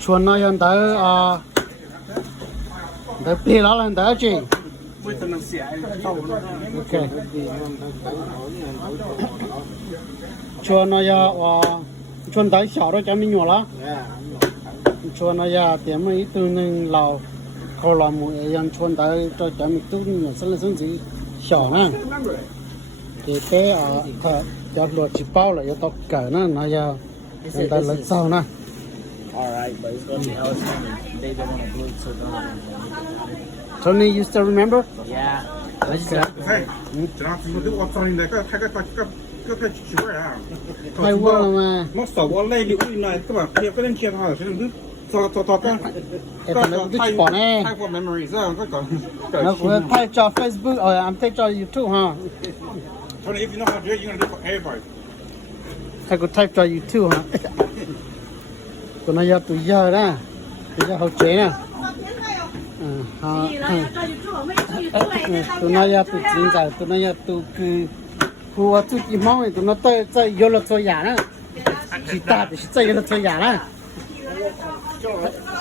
chuồn nó hiện tới tới pì nó lên tới chị ok chuồn nó giờ chuồn tới xỏ đó cho mình nhỏ lắm chuồn nó giờ tiệm mấy từ nên lầu khâu làm một em chuồn tới cho mình tu nhỏ sinh gì xỏ nè thì cái cho luật chỉ bao là cho tao cởi nó giờ người ta lấy sau nè. Alright, but it's gonna be hell coming. They don't want to glue it so down. Tony, you still remember? Yeah. Hey, chỉ là chúng tôi ở trong này cái chỉ vậy à. Hay quá mà. Nó sợ quá lấy liệu này các bạn kia cái lên kia thôi, chứ đừng cho cái. Cái bỏ nè. Type of memories á, cái còn. Nó cũng thay cho Facebook, I'm thay cho YouTube ha. Tony, if you know how to do it, you're gonna do it for everybody. Thay cũng thay cho YouTube ha. Tụi nó giờ tụi giờ đó, tụi giờ hậu chế nè. Tụi nó giờ tụi chính giải, tụi nó giờ tụi cứ hùa tụi chỉ mong tụi nó tới vô lực cho giả đó. Chỉ ta thì tới vô lực cho giả đó.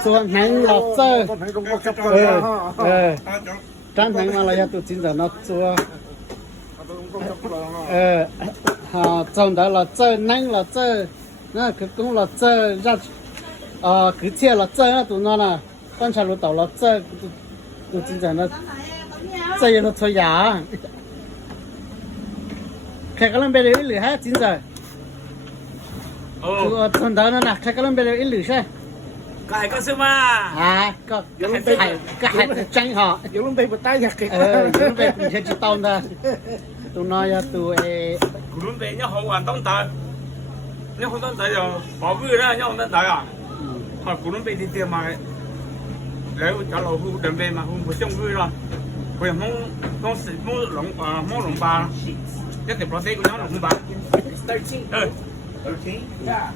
Cho nắng lọt chơi. Tránh nắng mà là giờ tụi chính giải nó cho. Trong đó là chơi nắng là chơi, nó cứ cũng là chơi ra. Cứ chia là chơi nó tụi nó nè, con trai lúa tàu là chơi, tụi chính là nó chơi nó thôi giả. Khai cái lần bây giờ ít lửa hết chính rồi. Thằng đó nó nè, khai cái lần bây giờ ít lửa sao? Cái có sư mà. Có cái hai tranh họ. Dùng luôn tay một tay giật kìa. Dùng về cũng sẽ chỉ tao thôi. Tụi nó tụi Dùng về nhá họ hoàn tông tờ. Nhá không tông tờ rồi, bỏ vui ra nhá không tông tờ à. Họ cũng bị đi tiền mà lấy cho lầu hưu đầm về mà không có trong vui rồi, bây không xịt mông lồng ba, cái tiệm pro của nó lồng ba, 13,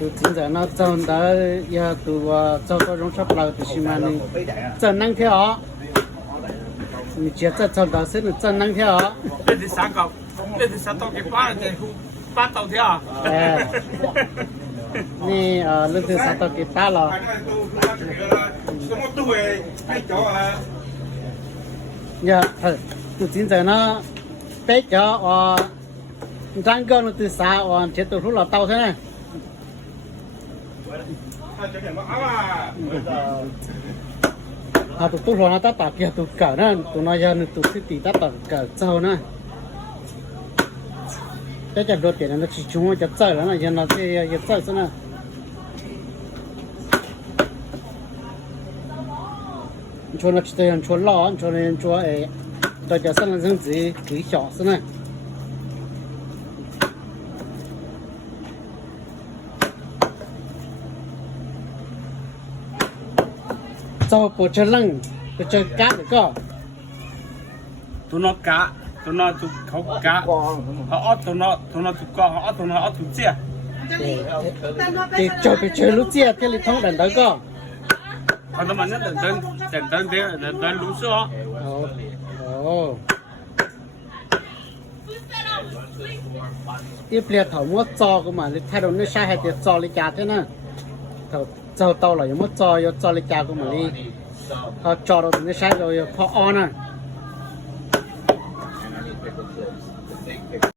tụi chính giờ nó trồng đó giờ tụi cho có rong sắp lâu tụi xí mà này trồng năng theo mình chỉ cho trồng đó sẽ được trồng năng theo lên thì sáng cọc, lên thì sáng tàu cái ba tàu theo nè lên từ sát tàu cái ta là giờ tụi chính giờ nó tết cho răng cơ nó từ xa chế tụi lúc là tàu thế này tụi tôi nó ta tạt kia tụi cỡ nó tụi nó giờ tụi cái tỷ ta tạt cỡ sâu nữa cái chả đồ tiền nó chỉ chúng cho chơi là nó giờ nó cái chơi thế này cho nó chỉ tiền cho lo cho nên cho ấy đại家上了升级给小是呢。cho bộ chơi lăng bộ chơi cá được không? tụi nó cá tụi nó tụiเขาcá họ tụi nó tụi co họ tụi nó tụi chia thì cho bộ chơi lúc chia cái lịch thông đàn đó không? họ tụi mình nó đến lũ sữa tiếp liệt thầu mua cho của mà thay đổi nó sai hay thì cho lấy cá thế nè thầu cho tao là mua cho lấy cá của mà đi họ cho đâu nó sai rồi họ on à